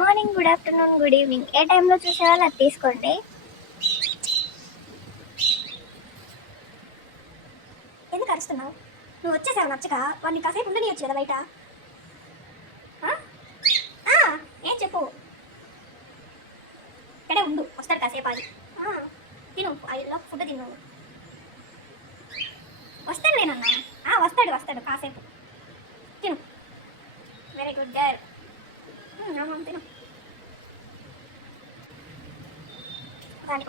Morning, good afternoon, good evening ఏ టైంలో చూసేవాళ్ళు అది తీసుకోండి. ఎందుకు అరుస్తున్నావు? నువ్వు వచ్చేసావు నచ్చక. వాడిని కాసేపు ఉండనియొచ్చు కదా బయట. ఏం చెప్పు. ఇక్కడే ఉండు, వస్తాడు కాసేపు ఆగి. తిను, ఆయిల్లో ఫుడ్ తిను. వస్తాడు నేనన్నా. వస్తాడు కాసేపు. తిను. Very good girl. తిను.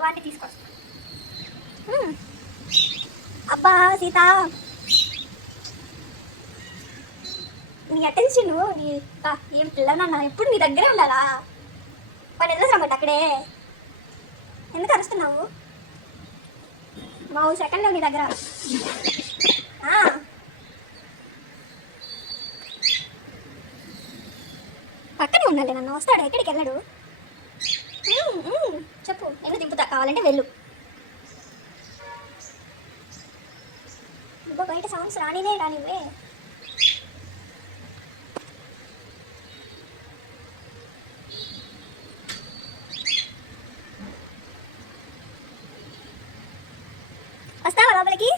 వాడిని తీసుకొస్తా. అబ్బా సీత, నీ అటెన్షన్, నీ ఏం పిల్లనన్నా ఎప్పుడు నీ దగ్గరే ఉండాలా? వాడు ఎదురుసరమాట అక్కడే. ఎందుకు అరుస్తున్నావు? మా సెకండ్లో నీ దగ్గర. పక్కనే ఉండాలి నన్ను. వస్తాడు, ఎక్కడికి వెళ్ళాడు. చెప్పు, నేను దింపుతా, కావాలంటే వెళ్ళు. బయట సౌండ్స్ రానివే. వస్తావా లోపలికి?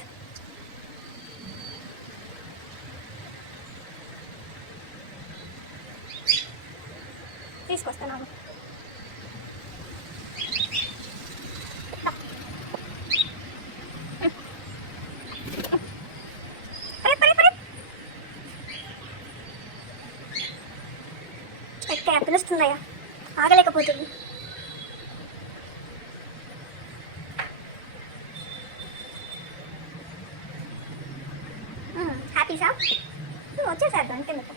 తీసుకొస్తాను. ఎక్కడ పిలుస్తున్నాయా? ఆగలేకపోతుంది. హ్యాపీసా? వచ్చేసారు అంతేందుకు.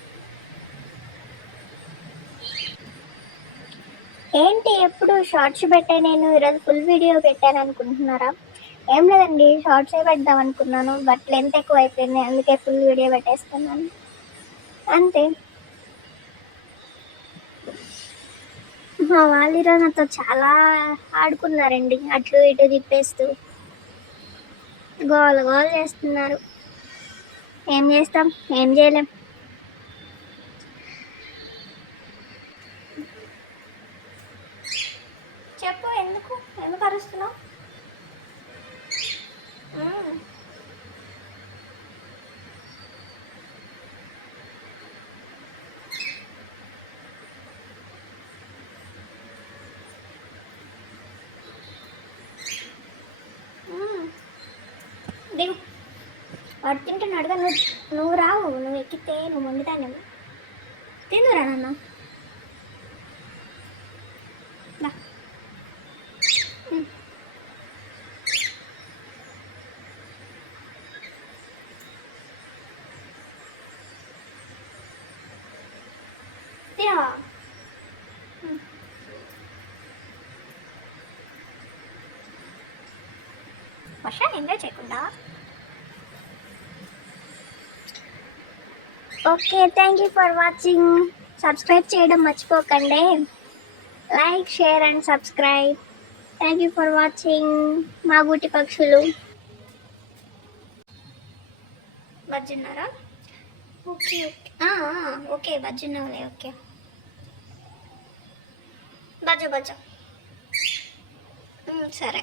ఏంటి ఎప్పుడు షార్ట్స్ పెట్టా? నేను ఈరోజు ఫుల్ వీడియో పెట్టాను అనుకుంటున్నారా? ఏం లేదండి, షార్ట్సే పెడదాం అనుకున్నాను, బట్ లెంత్ ఎక్కువ అయిపోయింది, అందుకే ఫుల్ వీడియో పెట్టేస్తున్నాను అంతే. మా వాళ్ళు ఈరోజు నాతో చాలా ఆడుకున్నారండి, అట్లు ఇటు తిప్పేస్తూ గోల చేస్తున్నారు. ఏం చేస్తాం, ఏం చేయలేం. చెప్పు, ఎందుకు అరుస్తున్నావు? దిగు. వాడు తింటున్నాడుగా, నువ్వు రావు. నువ్వు ఎక్కితే నువ్వు వండుతానేమో. తిందురా నాన్న. తినవా? వర్షాన్ని ఎంజాయ్ చేయకుండా. Okay, thank you for watching. Subscribe చేయడం మర్చిపోకండి. Like, share and subscribe. Thank you for watching. మా గూటి పక్షులు బజ్జున్నారా? ఓకే ఓకే బజ్జున్నావులే. ఓకే, బజ్జ సరే.